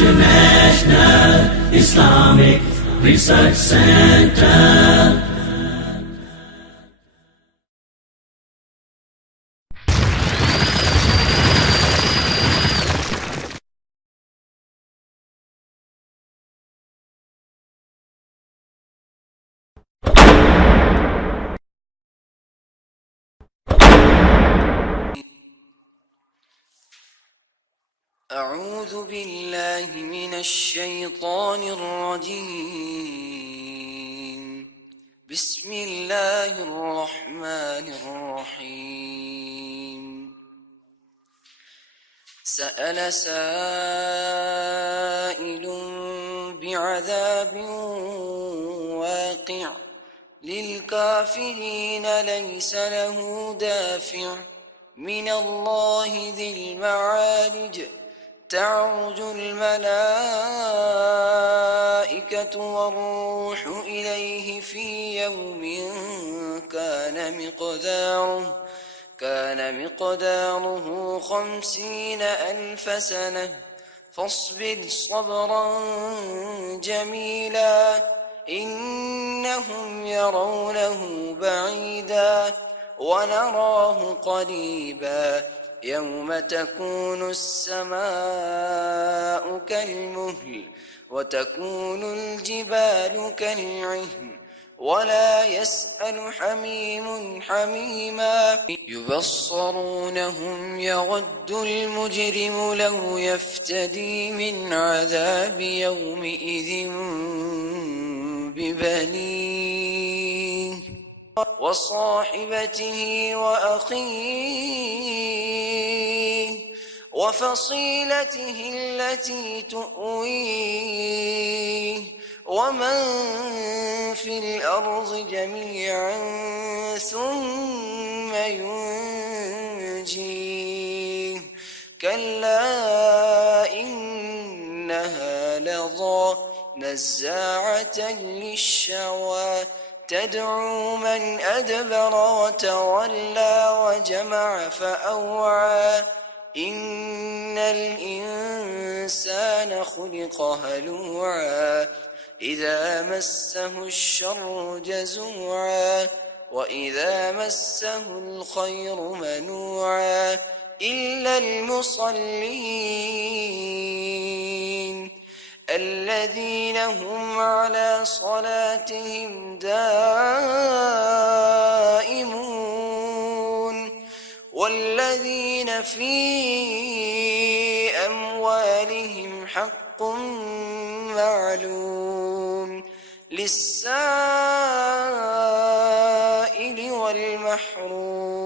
International Islamic Research Center. أعوذ بالله من الشيطان الرجيم. بسم الله الرحمن الرحيم. سأل سائل بعذاب واقع للكافرين ليس له دافع من الله ذي المعارج. تعرج الملائكة والروح إليه في يوم كان مقداره 50,000 سنة فاصبر صبرا جميلا إنهم يرونه بعيدا ونراه قريبا يوم تكون السماء كالمهل وتكون الجبال كالعهن ولا يسأل حميم حميما يبصرونهم يود المجرم لو يفتدي من عذاب يومئذ ببنيه وصاحبته وأخيه وفصيلته التي تؤويه ومن في الأرض جميعا ثم ينجيه كلا إنها لظى نزاعة للشوى تدعو من أدبر وتولى وجمع فأوعى إن الإنسان خلق هلوعا إذا مسه الشر جزوعا وإذا مسه الخير منوعا إلا المصلين الذين هم على صلاتهم دائمون والذين في أموالهم حق معلوم للسائل والمحروم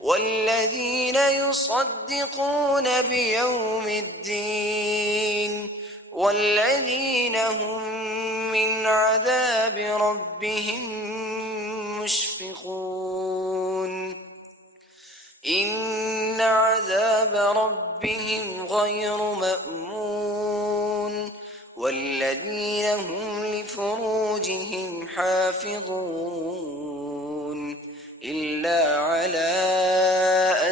والذين يصدقون بيوم الدين والذين هم من عذاب ربهم مشفقون إن عذاب ربهم غير مأمون والذين هم لفروجهم حافظون إلا على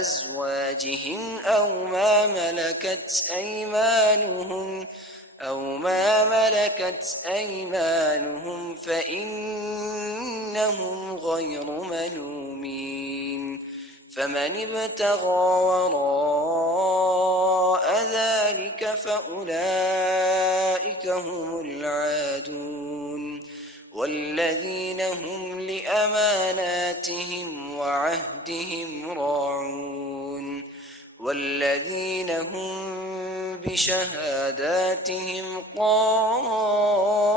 أزواجهم أو ما ملكت أيمانهم فإنهم غير ملومين فمن ابتغى وراء ذلك فأولئك هم العادون والذين هم لأماناتهم وعهدهم راعون والذين هم بشهاداتهم قائمون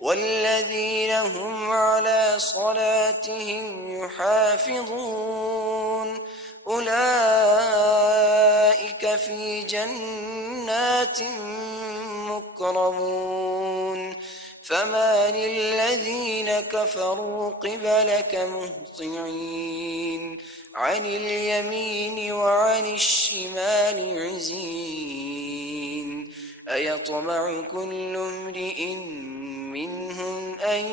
والذين هم على صلاتهم يحافظون أولئك في جنات مكرمون فما للذين كفروا قبلك مهطعين عن اليمين وعن الشمال عزين أيطمع كل امرئ منهم أن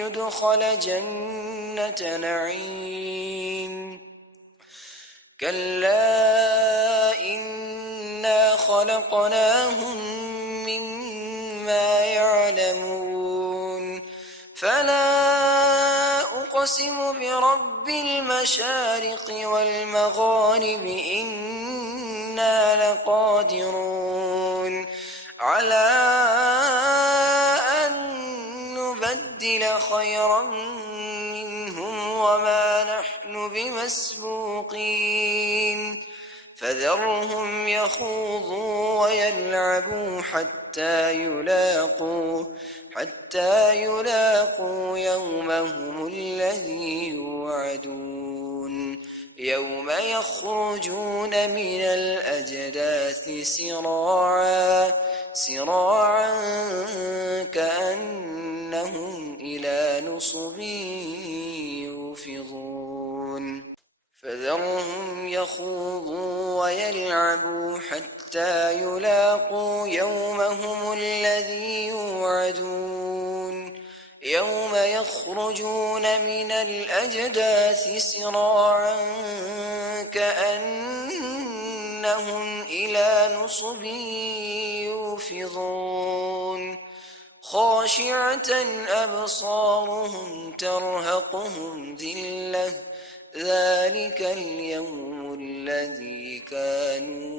يدخل جنة نعيم كلا إن خلقناهم مما يعلمون فلا أقسم برب المشارق والمغارب إنا لقادرون على أن نبدل خيرا منهم وما نحن بمسبوقين فذرهم يخوضوا ويلعبوا حتى يلاقوا يومهم الذي يوعدون يوم يخرجون من الأجداث سراعا كأنهم إلى نصب يوفضون فذرهم يخوضوا ويلعبوا حتى يلاقوا يومهم الذي يوعدون يوم يخرجون من الأجداث سراعا كأنهم إلى نصب يوفضون خاشعة أبصارهم ترهقهم ذلة ذلك اليوم الذي كانوا